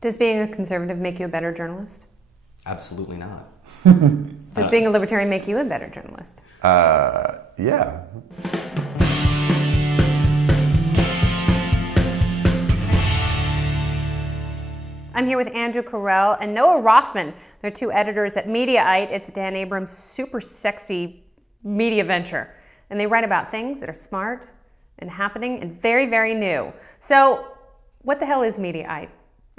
Does being a conservative make you a better journalist? Absolutely not. Does being a libertarian make you a better journalist? Yeah. I'm here with Andrew Kirell and Noah Rothman. They're two editors at Mediaite. It's Dan Abrams' super sexy media venture. And they write about things that are smart and happening and very, very new. So what the hell is Mediaite?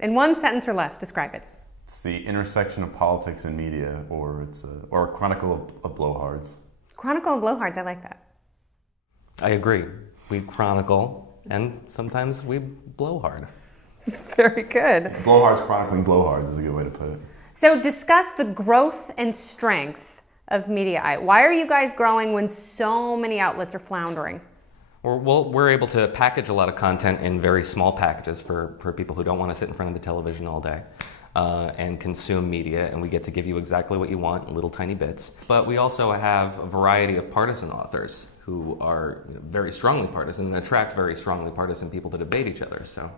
In one sentence or less, describe it. It's the intersection of politics and media, or a chronicle of blowhards. Chronicle of Blowhards, I like that. I agree. We chronicle, and sometimes we blow hard. It's very good. Blowhards chronicling blowhards is a good way to put it. So discuss the growth and strength of Mediaite. Why are you guys growing when so many outlets are floundering? Well, we're able to package a lot of content in very small packages for people who don't want to sit in front of the television all day and consume media, and we get to give you exactly what you want in little tiny bits. But we also have a variety of partisan authors who are very strongly partisan and attract very strongly partisan people to debate each other. So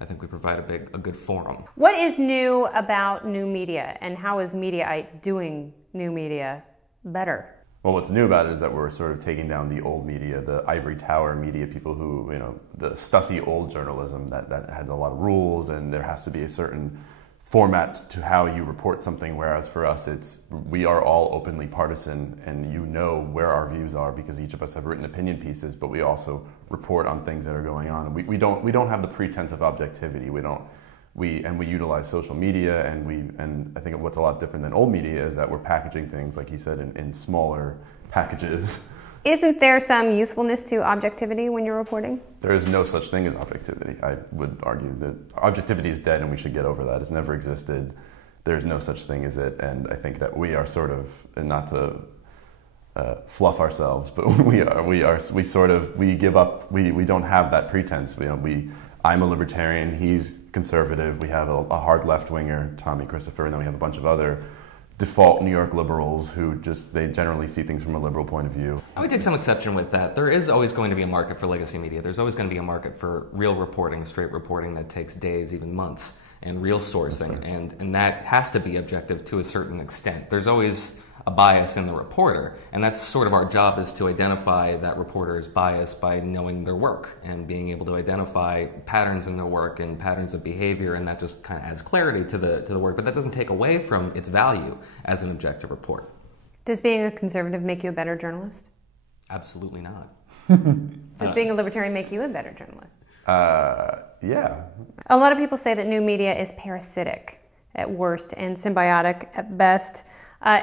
I think we provide a good forum. What is new about new media, and how is Mediaite doing new media better? Well, what's new about it is that we're sort of taking down the old media, the ivory tower media, people who, the stuffy old journalism that had a lot of rules, and there has to be a certain format to how you report something, whereas for us we are all openly partisan, and you know where our views are because each of us have written opinion pieces, but we also report on things that are going on. And we don't have the pretense of objectivity. We utilize social media, and I think what's a lot different than old media is that we're packaging things, like you said, in smaller packages. Isn't there some usefulness to objectivity when you're reporting? There is no such thing as objectivity. I would argue that objectivity is dead and we should get over that. It's never existed. There's no such thing as it, and I think that we are sort of, and not to fluff ourselves, but we give up, we don't have that pretense. I'm a libertarian, he's conservative, we have a hard left-winger, Tommy Christopher, and then we have a bunch of other default New York liberals who they generally see things from a liberal point of view. I would take some exception with that. There is always going to be a market for legacy media. There's always going to be a market for real reporting, straight reporting that takes days, even months, and real sourcing, right. and that has to be objective to a certain extent. There's always a bias in the reporter, and that's sort of our job, is to identify that reporter's bias by knowing their work and being able to identify patterns in their work and patterns of behavior, and that just kind of adds clarity to the work, but that doesn't take away from its value as an objective report. Does being a conservative make you a better journalist? Absolutely not. Does being a libertarian make you a better journalist? Yeah. A lot of people say that new media is parasitic at worst and symbiotic at best.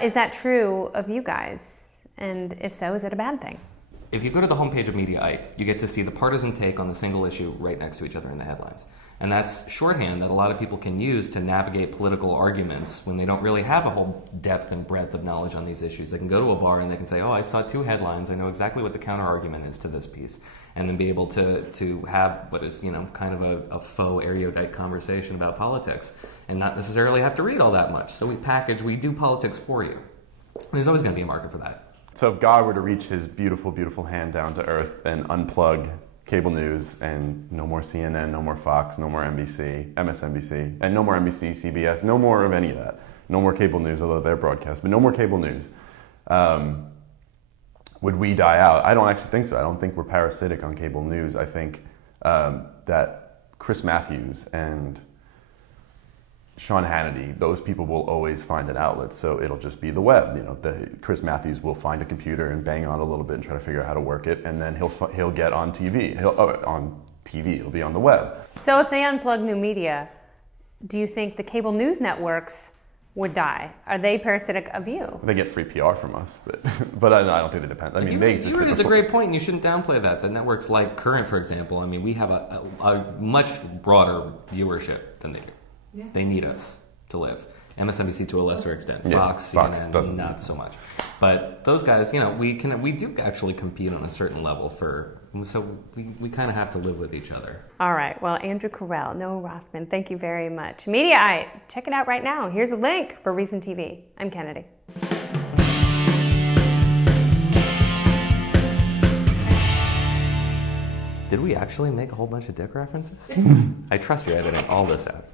Is that true of you guys? And if so, is it a bad thing? If you go to the homepage of Mediaite, you get to see the partisan take on the single issue right next to each other in the headlines. And that's shorthand that a lot of people can use to navigate political arguments when they don't really have a whole depth and breadth of knowledge on these issues. They can go to a bar and they can say, oh, I saw two headlines, I know exactly what the counter-argument is to this piece. And then be able to have what is, kind of a faux erudite conversation about politics and not necessarily have to read all that much. So we do politics for you. There's always going to be a market for that. So if God were to reach his beautiful, beautiful hand down to earth and unplug cable news and no more CNN, no more Fox, no more NBC, MSNBC, and no more NBC, CBS, no more of any of that. No more cable news, although they're broadcast, but no more cable news. Would we die out? I don't actually think so. I don't think we're parasitic on cable news. I think that Chris Matthews and Sean Hannity, those people will always find an outlet, so it'll just be the web. Chris Matthews will find a computer and bang on a little bit and try to figure out how to work it, and then he'll get on TV. On TV, it'll be on the web. So if they unplug new media, do you think the cable news networks would die? Are they parasitic of you? They get free PR from us, but I don't think they depend. I mean, they exist. You raise a great point, and you shouldn't downplay that. The networks like Current, for example, we have a much broader viewership than they do. Yeah. They need us to live. MSNBC to a lesser extent. Yeah, Fox, CNN, not so much. But those guys, we do actually compete on a certain level so we kind of have to live with each other. All right. Well, Andrew Kirell, Noah Rothman, thank you very much. Mediaite, check it out right now. Here's a link for Reason TV. I'm Kennedy. Did we actually make a whole bunch of dick references? I trust you're editing all this out.